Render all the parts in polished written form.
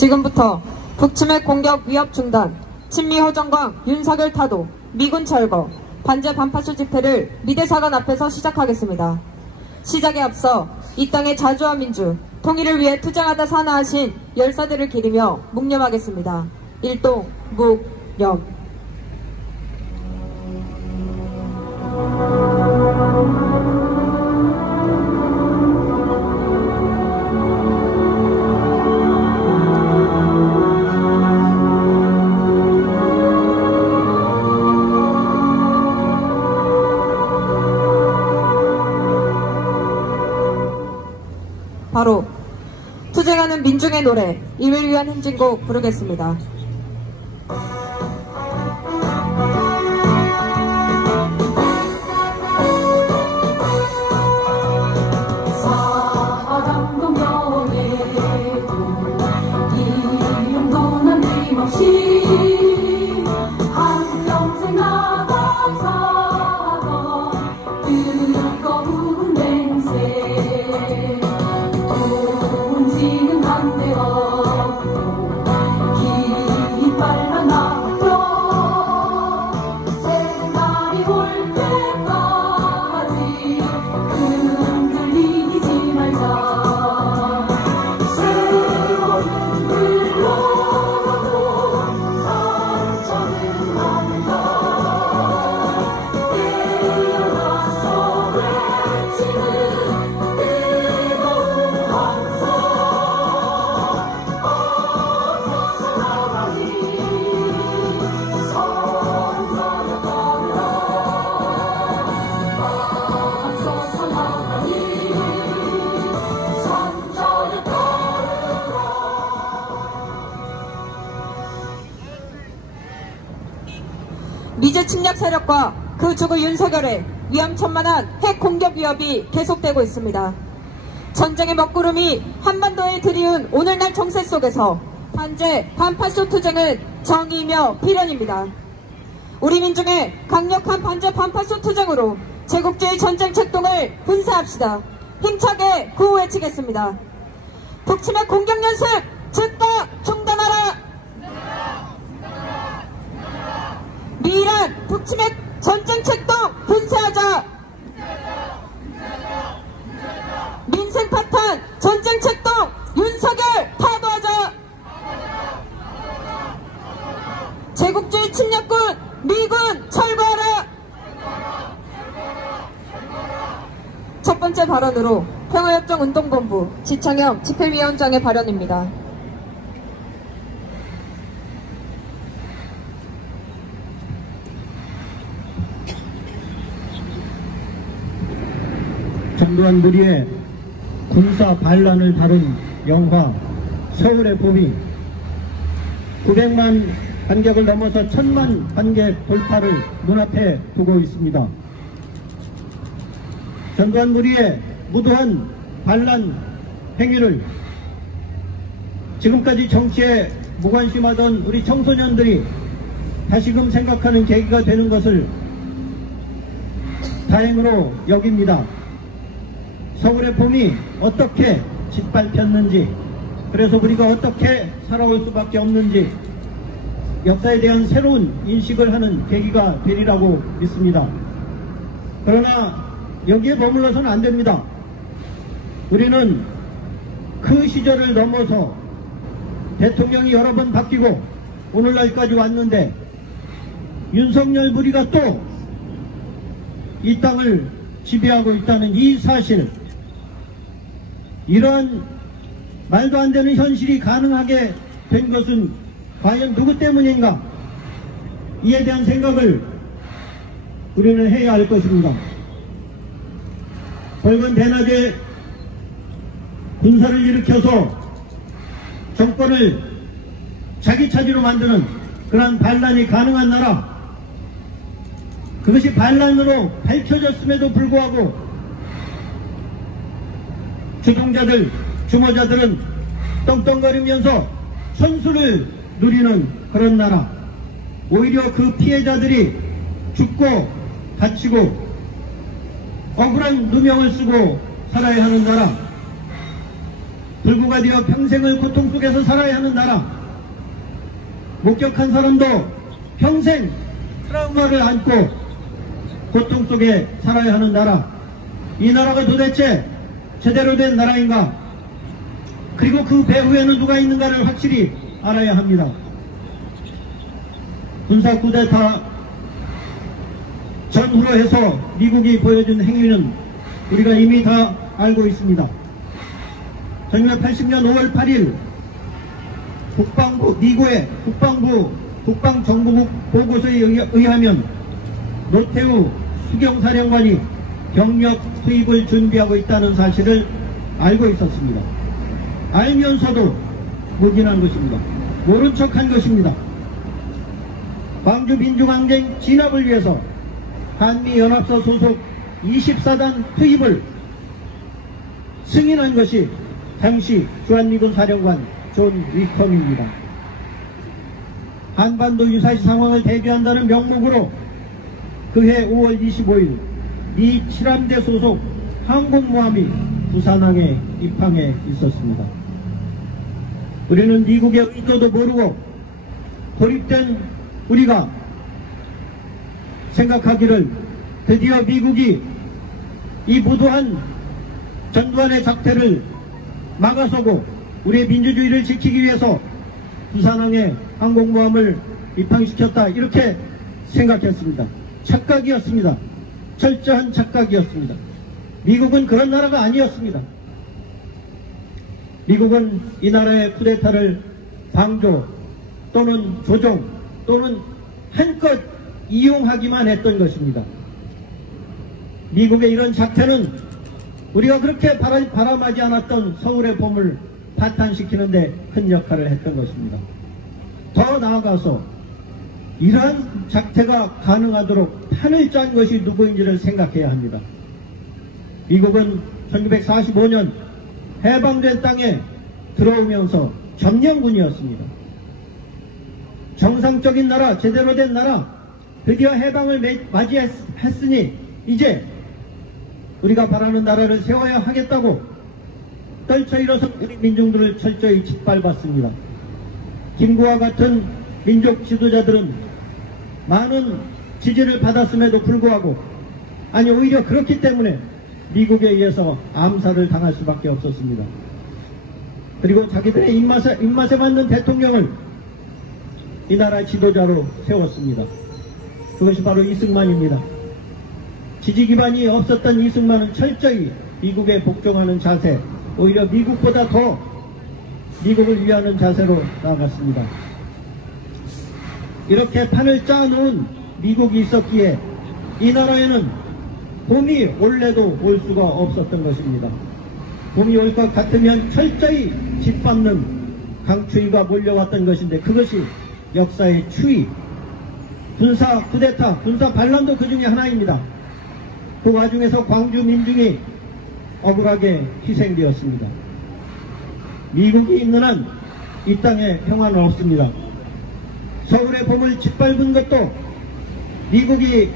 지금부터 북침해 공격 위협 중단, 친미 허정광, 윤석열 타도, 미군 철거, 반제 반파쇼 집회를 미대사관 앞에서 시작하겠습니다. 시작에 앞서 이 땅의 자주와 민주, 통일을 위해 투쟁하다 산화하신 열사들을 기리며 묵념하겠습니다. 일동 묵념. 바로 투쟁하는 민중의 노래, 이를 위한 행진곡 부르겠습니다. 사랑도 명예도 이름도 남김없이 한평생 나가사던 뜨거운 맹세 지는 담대 없고 깃발만 나왔죠. 새날이 올 때까지 흔들리지 말자. 세월은 흘러가도 상처는 남는다. 깨어나서 외치는 뜨거운 함성. 미제 침략 세력과 그 주구 윤석열의 위험천만한 핵 공격 위협이 계속되고 있습니다. 전쟁의 먹구름이 한반도에 들이운 오늘날 정세 속에서 반제 반파쇼 투쟁은 정의이며 필연입니다. 우리 민중의 강력한 반제 반파쇼 투쟁으로 제국주의 전쟁 책동을 분사합시다. 힘차게 구호 외치겠습니다. 북침의 공격 연습 즉각 중단하라. 미란 북침의 전쟁 책동 분쇄하자. 민생 파탄 전쟁 책동 윤석열 타도하자. 제국주의 침략군 미군 철거하라. 첫 번째 발언으로 평화협정운동본부 지창영 집회위원장의 발언입니다. 전두환 무리의 군사 반란을 다룬 영화 서울의 봄이 900만 관객을 넘어서 1000만 관객 돌파를 눈앞에 두고 있습니다. 전두환 무리의 무도한 반란 행위를 지금까지 정치에 무관심하던 우리 청소년들이 다시금 생각하는 계기가 되는 것을 다행으로 여깁니다. 서울의 봄이 어떻게 짓밟혔는지, 그래서 우리가 어떻게 살아올 수밖에 없는지 역사에 대한 새로운 인식을 하는 계기가 되리라고 믿습니다. 그러나 여기에 머물러서는 안 됩니다. 우리는 그 시절을 넘어서 대통령이 여러 번 바뀌고 오늘날까지 왔는데 윤석열 무리가 또 이 땅을 지배하고 있다는 이 사실, 이러한 말도 안 되는 현실이 가능하게 된 것은 과연 누구 때문인가? 이에 대한 생각을 우리는 해야 할 것입니다. 벌건 대낮에 군사를 일으켜서 정권을 자기 차지로 만드는 그러한 반란이 가능한 나라, 그것이 반란으로 밝혀졌음에도 불구하고 주동자들, 주모자들은 떵떵거리면서 선수를 누리는 그런 나라, 오히려 그 피해자들이 죽고 다치고 억울한 누명을 쓰고 살아야 하는 나라, 불구가 되어 평생을 고통 속에서 살아야 하는 나라, 목격한 사람도 평생 트라우마를 안고 고통 속에 살아야 하는 나라, 이 나라가 도대체 제대로 된 나라인가? 그리고 그 배후에는 누가 있는가를 확실히 알아야 합니다. 군사 쿠데타 전후로 해서 미국이 보여준 행위는 우리가 이미 다 알고 있습니다. 1980년 5월 8일 미국의 국방정보국 보고서에 의하면 노태우 수경사령관이 병력 투입을 준비하고 있다는 사실을 알고 있었습니다. 알면서도 묵인한 것입니다. 모른 척한 것입니다. 광주 민중항쟁 진압을 위해서 한미연합사 소속 24단 투입을 승인한 것이 당시 주한미군 사령관 존 위컴입니다. 한반도 유사시 상황을 대비한다는 명목으로 그해 5월 25일 미 7함대 소속 항공모함이 부산항에 입항해 있었습니다. 우리는 미국의 의도도 모르고 고립된 우리가 생각하기를 드디어 미국이 이 무도한 전두환의 작태를 막아서고 우리의 민주주의를 지키기 위해서 부산항에 항공모함을 입항시켰다, 이렇게 생각했습니다. 착각이었습니다. 철저한 착각이었습니다. 미국은 그런 나라가 아니었습니다. 미국은 이 나라의 쿠데타를 방조 또는 조종 또는 한껏 이용하기만 했던 것입니다. 미국의 이런 작태는 우리가 그렇게 바람하지 않았던 서울의 봄을 파탄시키는데 큰 역할을 했던 것입니다. 더 나아가서 이러한 작태가 가능하도록 판을 짠 것이 누구인지를 생각해야 합니다. 미국은 1945년 해방된 땅에 들어오면서 점령군이었습니다. 정상적인 나라, 제대로 된 나라, 드디어 해방을 맞이했으니 이제 우리가 바라는 나라를 세워야 하겠다고 떨쳐 일어선 우리 민중들을 철저히 짓밟았습니다. 김구와 같은 민족 지도자들은 많은 지지를 받았음에도 불구하고, 아니 오히려 그렇기 때문에 미국에 의해서 암살을 당할 수밖에 없었습니다. 그리고 자기들의 입맛에 맞는 대통령을 이 나라 지도자로 세웠습니다. 그것이 바로 이승만입니다. 지지 기반이 없었던 이승만은 철저히 미국에 복종하는 자세, 오히려 미국보다 더 미국을 위하는 자세로 나아갔습니다. 이렇게 판을 짜놓은 미국이 있었기에 이 나라에는 봄이 올래도 올 수가 없었던 것입니다. 봄이 올 것 같으면 철저히 짓밟는 강추위가 몰려왔던 것인데, 그것이 역사의 추위, 군사 쿠데타, 군사 반란도 그 중에 하나입니다. 그 와중에서 광주 민중이 억울하게 희생되었습니다. 미국이 있는 한 이 땅에 평화는 없습니다. 서울의 봄을 짓밟은 것도 미국이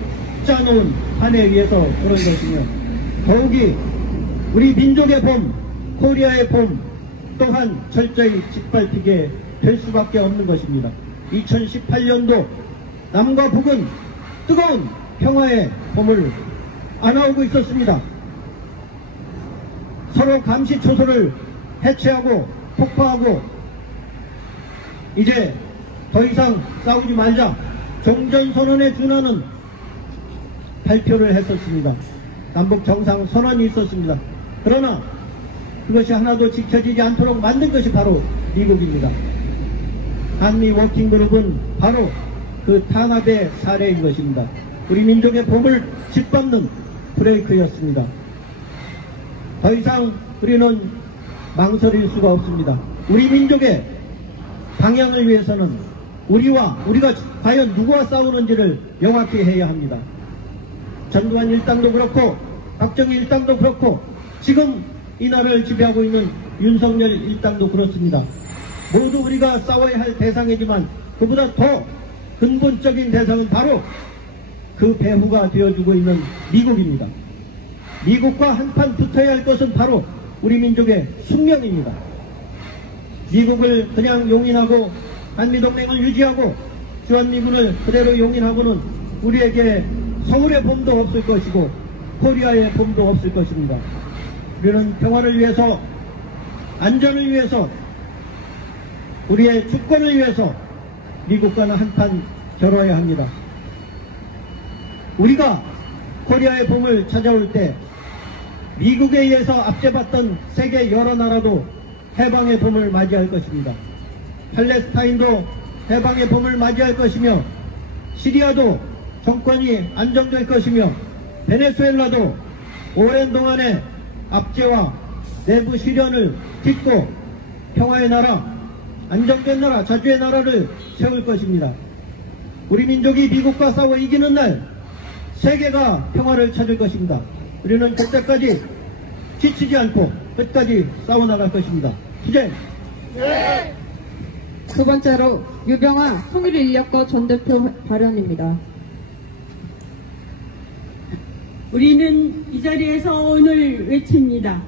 짜놓은 판에 의해서 그런 것이며, 더욱이 우리 민족의 봄, 코리아의 봄 또한 철저히 짓밟히게 될 수밖에 없는 것입니다. 2018년도 남과 북은 뜨거운 평화의 봄을 안아오고 있었습니다. 서로 감시 초소를 해체하고 폭파하고 이제 더 이상 싸우지 말자, 종전선언에 준하는 발표를 했었습니다. 남북 정상선언이 있었습니다. 그러나 그것이 하나도 지켜지지 않도록 만든 것이 바로 미국입니다. 한미 워킹그룹은 바로 그 탄압의 사례인 것입니다. 우리 민족의 봄을 짓밟는 브레이크였습니다. 더 이상 우리는 망설일 수가 없습니다. 우리 민족의 방향을 위해서는 우리가 과연 누구와 싸우는지를 명확히 해야 합니다. 전두환 일당도 그렇고 박정희 일당도 그렇고 지금 이 나라를 지배하고 있는 윤석열 일당도 그렇습니다. 모두 우리가 싸워야 할 대상이지만 그보다 더 근본적인 대상은 바로 그 배후가 되어주고 있는 미국입니다. 미국과 한판 붙어야 할 것은 바로 우리 민족의 숙명입니다. 미국을 그냥 용인하고 한미동맹을 유지하고 주한미군을 그대로 용인하고는 우리에게 서울의 봄도 없을 것이고 코리아의 봄도 없을 것입니다. 우리는 평화를 위해서, 안전을 위해서, 우리의 주권을 위해서 미국과는 한판 겨뤄야 합니다. 우리가 코리아의 봄을 찾아올 때 미국에 의해서 압제받던 세계 여러 나라도 해방의 봄을 맞이할 것입니다. 팔레스타인도 해방의 봄을 맞이할 것이며, 시리아도 정권이 안정될 것이며, 베네수엘라도 오랜 동안의 압제와 내부 시련을 딛고 평화의 나라, 안정된 나라, 자주의 나라를 세울 것입니다. 우리 민족이 미국과 싸워 이기는 날 세계가 평화를 찾을 것입니다. 우리는 그때까지 지치지 않고 끝까지 싸워나갈 것입니다. 투쟁! 네. 두 번째로 유병아 통일인력거 전 대표 발언입니다. 우리는 이 자리에서 오늘 외칩니다.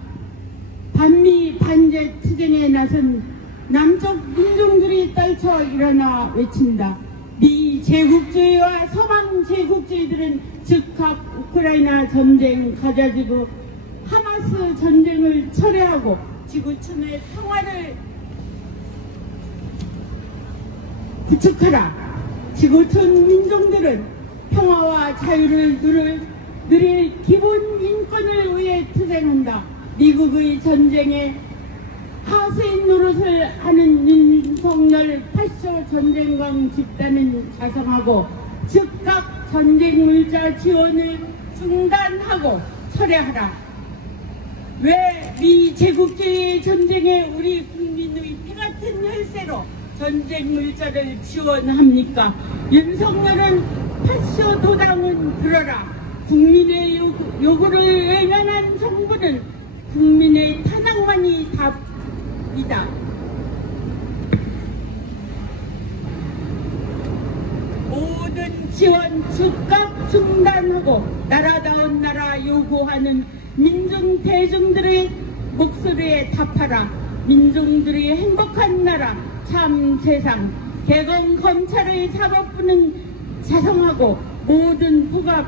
반미 반제 투쟁에 나선 남쪽 민중들이 떨쳐 일어나 외칩니다. 미 제국주의와 서방 제국주의들은 즉각 우크라이나 전쟁, 가자지구, 하마스 전쟁을 철회하고 지구촌의 평화를 구축하라. 지구촌 민족들은 평화와 자유를 누릴 기본 인권을 위해 투쟁한다. 미국의 전쟁에 하수인 노릇을 하는 윤석열 8조 전쟁광 집단은 자성하고 즉각 전쟁 물자 지원을 중단하고 철회하라. 왜 미 제국주의 전쟁에 우리 국민의 피같은 혈세로 전쟁 물자를 지원합니까? 윤석열은 8조 도당은 들어라. 국민의 요구를 외면한 정부는 국민의 탄압만이 답이다. 모든 지원 즉각 중단하고 나라다운 나라 요구하는 민중 대중들의 목소리에 답하라. 민중들이 행복한 나라, 참 세상, 개건 검찰의 사법부는 자성하고 모든 부합,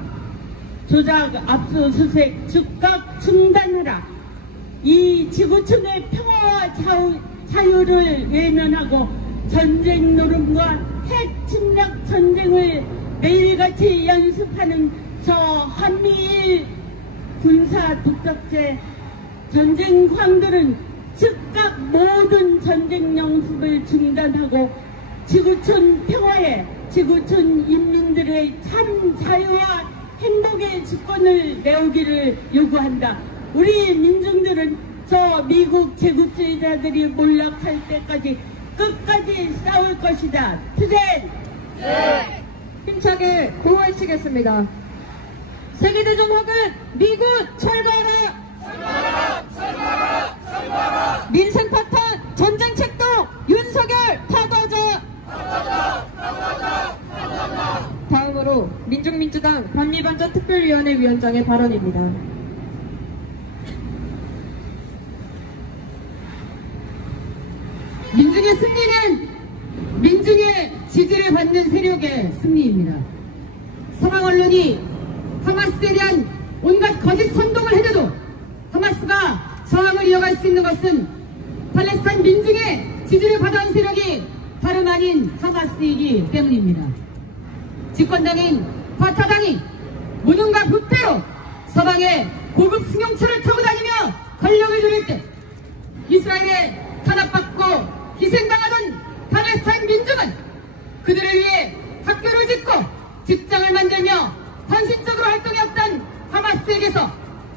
조작, 압수수색 즉각 중단하라. 이 지구촌의 평화와 자유를 외면하고 전쟁 노름과 핵 침략 전쟁을 매일같이 연습하는 저 한미일 군사 독적제 전쟁광들은 즉각 모든 전쟁 연습을 중단하고 지구촌 평화에 지구촌 인민들의 참 자유와 행복의 주권을 내오기를 요구한다. 우리 민중들은 저 미국 제국주의자들이 몰락할 때까지 끝까지 싸울 것이다. 투쟁! 네. 힘차게 구호해치겠습니다. 세계대전 혹은 미군 철거하라! 철거하라! 철거하라! 민생 파탄 전쟁 책동 윤석열 타도하자! 다음으로 민중민주당 반미반자 특별위원회 위원장의 발언입니다. 민중의 승리는 민중의 지지를 받는 세력의 승리입니다. 서방 언론이 하마스에 대한 온갖 거짓 선동을 해대도 하마스가 저항을 이어갈 수 있는 것은 팔레스타인 민중의 지지를 받아온 세력이 다름 아닌 하마스이기 때문입니다. 집권당인 파타당이 무능과 부패로 서방의 고급 승용차를 타고 다니며 권력을 누릴 때 이스라엘에 탄압받고 희생당하던 팔레스타인 민중은 그들을 위해 학교를 짓고 직장을 만들며 헌신적으로 활동해왔던 하마스에게서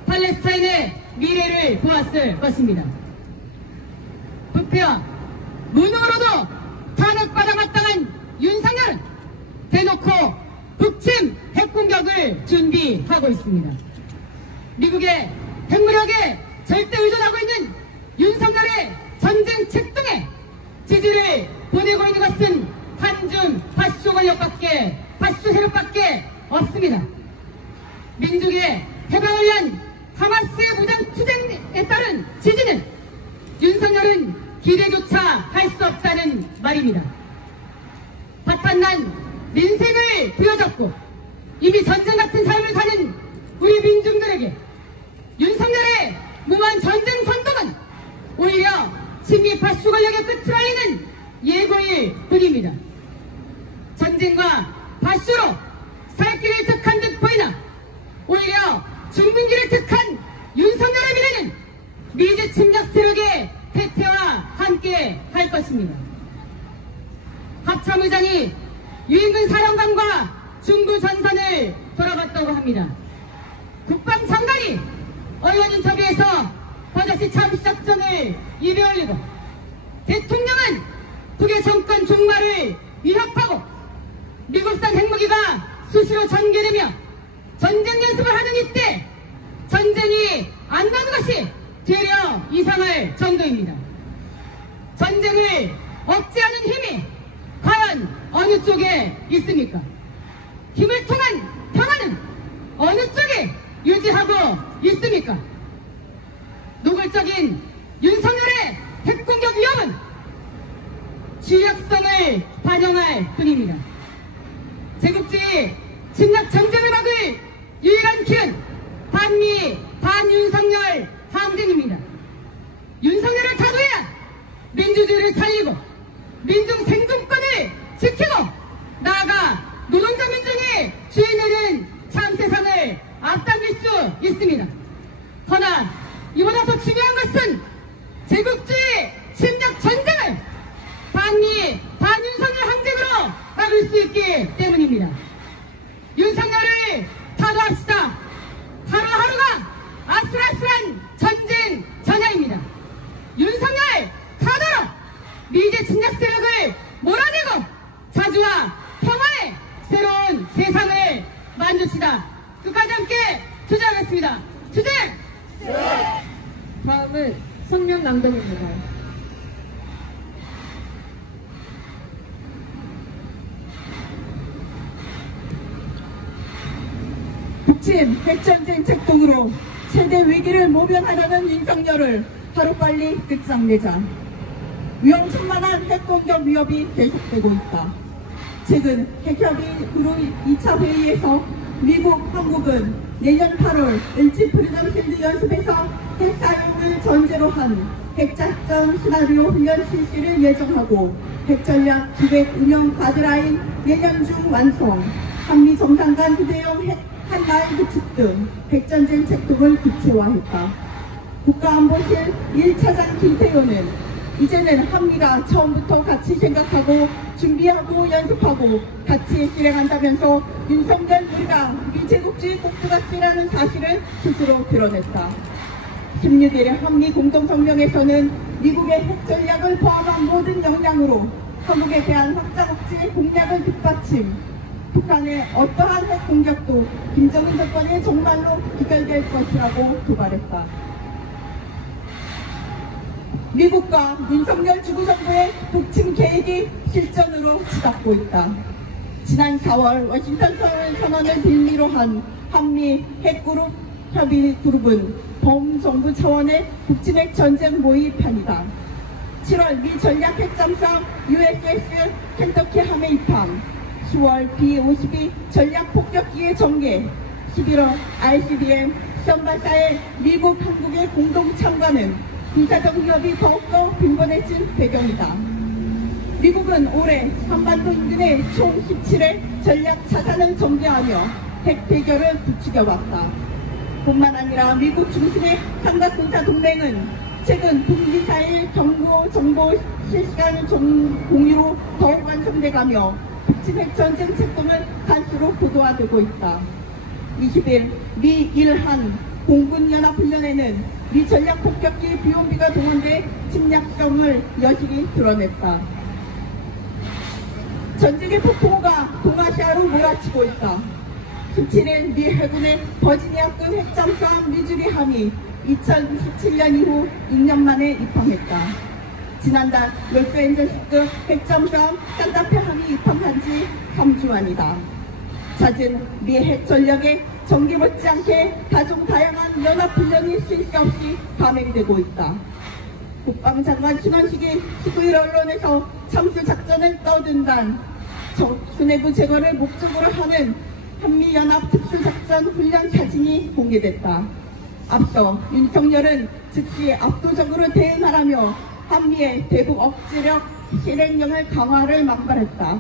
팔레스타인의 미래를 보았을 것입니다. 부패와 무능으로도 탄압받아 마땅한 윤석열은 대놓고 북침 핵공격을 준비하고 있습니다. 미국의 핵무력에 절대 의존하고 있는 윤석열의 전쟁 책동에 지지를 보내고 있는 것은 한중 파쇼 권력밖에, 파쇼 세력밖에 없습니다. 민족의 해방을 위한 하마스의 무장 투쟁에 따른 지지는 윤석열은 기대조차 할 수 없다는 말입니다. 바탕난 민생을 부여잡고 이미 전쟁 같은 삶을 사는 우리 민중들에게 윤석열의 무한 전쟁 선동은 오히려 친미 파쇼 권력의 끝을 알리는 예고일 뿐입니다. 전쟁과 파쇼로 살 길을 택한 듯 보이나 오히려 중분기를 택한 윤석열의 미래는 미제 침략 세력의 태태와 함께 할 것입니다. 합참의장이 유인근 사령관과 중부 전선을 돌아갔다고 합니다. 국방장관이 언론 인터뷰에서 버젓이 잠수작전을 입에 올리고 대통령은 북의 정권 종말을 위협하고 미국산 핵무기가 수시로 전개되며 전쟁 연습을 하는 이때 전쟁이 안 나는 것이 되려 이상할 정도입니다. 전쟁을 억제하는 힘이 과연 어느 쪽에 있습니까? 힘을 통한 평화는 어느 쪽에 유지하고 있습니까? 노골적인 윤석열의 핵공격 위험은 취약성을 반영할 뿐입니다. 제국주의 침략 전쟁을 막을 유일한 길은 반미, 반윤석열 항쟁입니다. 윤석열을 타도해야 민주주의를 살리고 민중 생존권을 지키고 나아가 노동자 민중의 주인되는 참 세상을 앞당길 수 있습니다. 허나 이보다 더 중요한 것은 제국주의 침략 전쟁을 반미, 반윤석열 항쟁으로 막을 수 있기 때문입니다. 윤석열을 타도합시다. 하루하루가 아슬아슬한 전쟁 전야입니다. 윤석열 타도로 미제 침략 세력을 몰아내고 자주와 평화의 새로운 세상을 만듭시다. 끝까지 함께 투쟁하겠습니다. 투쟁! 다음은 성명 낭독입니다. 북침 핵전쟁 책동으로 최대 위기를 모면하려는 윤석열을 하루빨리 끝장내자. 위험천만한 핵공격 위협이 계속되고 있다. 최근 핵협의 그룹 2차 회의에서 미국, 한국은 내년 8월 일치 프리덤필드 연습에서 핵 사용을 전제로 한 핵작전 시나리오 훈련 실시를 예정하고 핵전략 기획 운영 가드라인 내년 중 완성, 한미 정상 간 휴대용 핵 한라인 구축 등 핵전쟁 책동을 구체화했다. 국가안보실 1차장 김태효는 이제는 한미가 처음부터 같이 생각하고 준비하고 연습하고 같이 실행한다면서 윤석열 우리가 미제국주의 꼭두각시라는 사실을 스스로 드러냈다. 16일 한미 공동성명에서는 미국의 핵전략을 포함한 모든 역량으로 한국에 대한 확장 억제 공약을 뒷받침, 북한의 어떠한 핵 공격도 김정은 정권의 종말로 귀결될 것이라고 도발했다. 미국과 윤석열 주구정부의 북침 계획이 실전으로 치닫고 있다. 지난 4월 워싱턴 선언을 빌미로 한 한미 핵그룹 협의 그룹은 범정부 차원의 북침 핵 전쟁 모의판이다. 7월 미 전략 핵잠수함 USS 켄터키 함에 입항, 10월 B-52 전략 폭격기의 전개, 11월 ICBM 시험 발사에 미국, 한국의 공동 참가는 군사적 위협이 더욱더 빈번해진 배경이다. 미국은 올해 한반도 인근에 총 17회 전략 자산을 전개하며 핵 대결을 부추겨왔다. 뿐만 아니라 미국 중심의 삼각군사 동맹은 최근 북미사일 경보 정보 실시간 공유로 더욱 완성돼가며 북침 핵 전쟁 책동을 갈수록 고도화되고 있다. 20일 미 일한 공군연합훈련에는 미 전략 폭격기 비용비가 동원돼 침략성을 여실히 드러냈다. 전쟁의 폭풍우가 동아시아로 몰아치고 있다. 17일 미 해군의 버지니아급 핵잠수함 미주리함이 2027년 이후 6년 만에 입항했다. 지난달 로스앤젤레스급 핵잠수함 산타페함이 입항한 지 3주 만이다. 잦은 미 핵 전력에 전기 못지않게 다종 다양한 연합훈련이 실시 없이 감행되고 있다. 국방장관 순환식이 19일 언론에서 참수작전을 떠든단 수뇌부 제거를 목적으로 하는 한미연합 특수작전 훈련 사진이 공개됐다. 앞서 윤석열은 즉시 압도적으로 대응하라며 한미의 대북 억지력 실행령을 강화를 막말했다.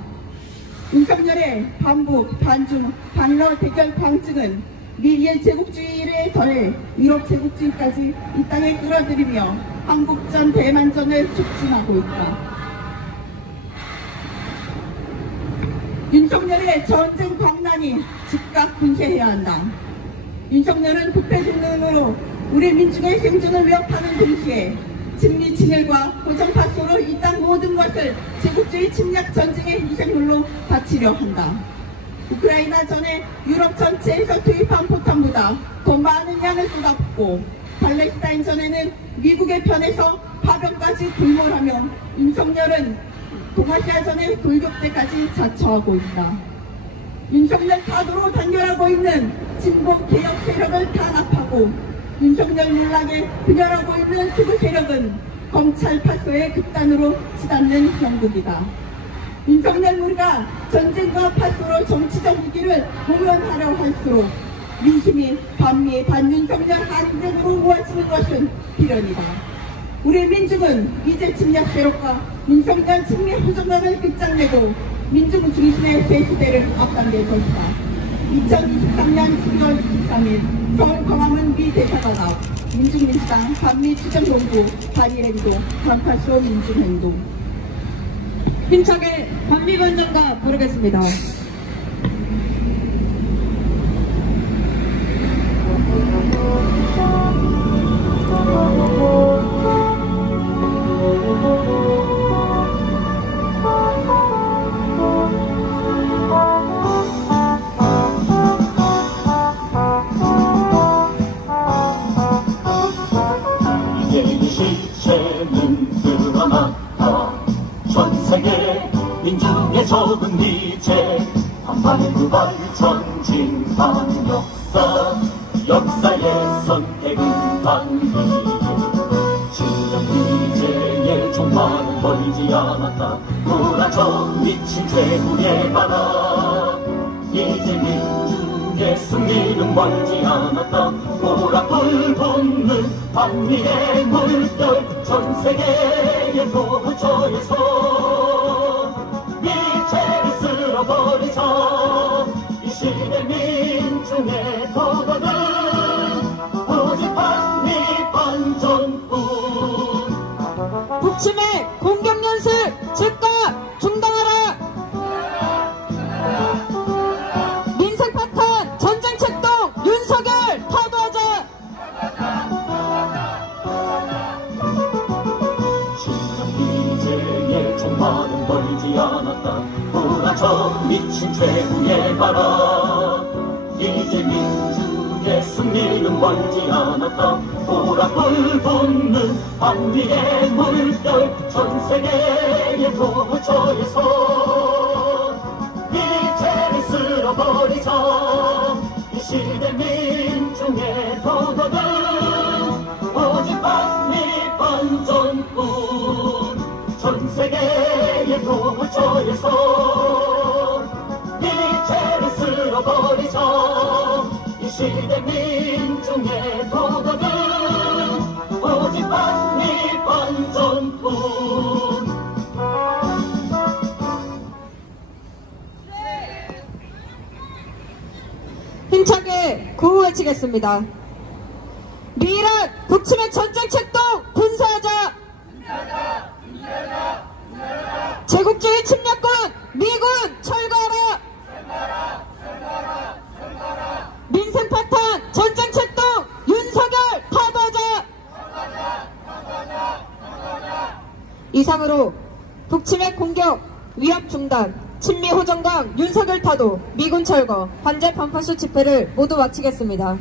윤석열의 반북, 반중, 반러 대결 방증은 미일 제국주의에 더해 유럽 제국주의까지 이 땅에 끌어들이며 한국전 대만전을 촉진하고 있다. 윤석열의 전쟁 광란이 즉각 분쇄해야 한다. 윤석열은 부패 중론으로 우리 민중의 생존을 위협하는 동시에 친미 친일과 고정파소로 이 땅 모든 것을 제국주의 침략 전쟁의 희생물로 바치려 한다. 우크라이나 전에 유럽 전체에서 투입한 포탄보다 더 많은 양을 쏟아붓고 팔레스타인 전에는 미국의 편에서 파병까지 불몰하며 윤석열은 동아시아전의 돌격대까지 자처하고 있다. 윤석열 타도로 단결하고 있는 진보 개혁 세력을 탄압하고 윤석열 몰락에 분열하고 있는 수구 세력은 검찰 파소의 극단으로 치닫는 형국이다. 윤석열 무리가 전쟁과 파소로 정치적 위기를 모면하려 할수록 민심이 반미 반윤석열 한쟁으로 모아지는 것은 필연이다. 우리 민중은 이제 침략 세력과 윤석열 친미 호전론을 끝장내고 민중 중심의 새 시대를 앞당길 것이다. 2023년 10월 23일 서울 광화문 미 대사관앞 민중민주당 반미 추정본부 반일행동 반파쇼 민중행동. 힘차게 반미 반장가 부르겠습니다. 민중의 적은 미제 한반의 두발 전진한 역사의 선택은 반기 진정 미제의 종말은 멀지 않았다. 돌아져 미친 최후의 바람 이제 민중의 승리는 멀지 않았다. 오락불 돋는 반미의 물결 전 세계의 도처에서 미체를 쓸어버리자. 이 시대 민중의 도덕은 오직 반미 반전뿐. 북침의 공격연습 즉각 중단하라. 민생 파탄 전쟁 책동 윤석열 타도하자. 이제의 종말은 멀지 않았다. 돌아져 미친 최후의 바람 이제 민중의 승리는 멀지 않았다. 오락불 돋는 반미의 물결 전 세계의 도처에서 미체를 쓸어버리자. 이 시대 민중의 도덕은 오직 반미 반전뿐. 전 세계의 도처에서 미체를 쓸어버리자. 이 시대 민중의 도덕은 오직 반미 반전뿐. 힘차게 구호 외치겠습니다. 미란 북침의 전쟁 책동 군사하자. 제국주의 침략군 미군 철거하라. 민생 파탄 전쟁 책동 윤석열 타도하자. 이상으로 북침의 공격 위협 중단 친미 호전강 윤석열 타도 미군 철거 반제 반파쇼 집회를 모두 마치겠습니다.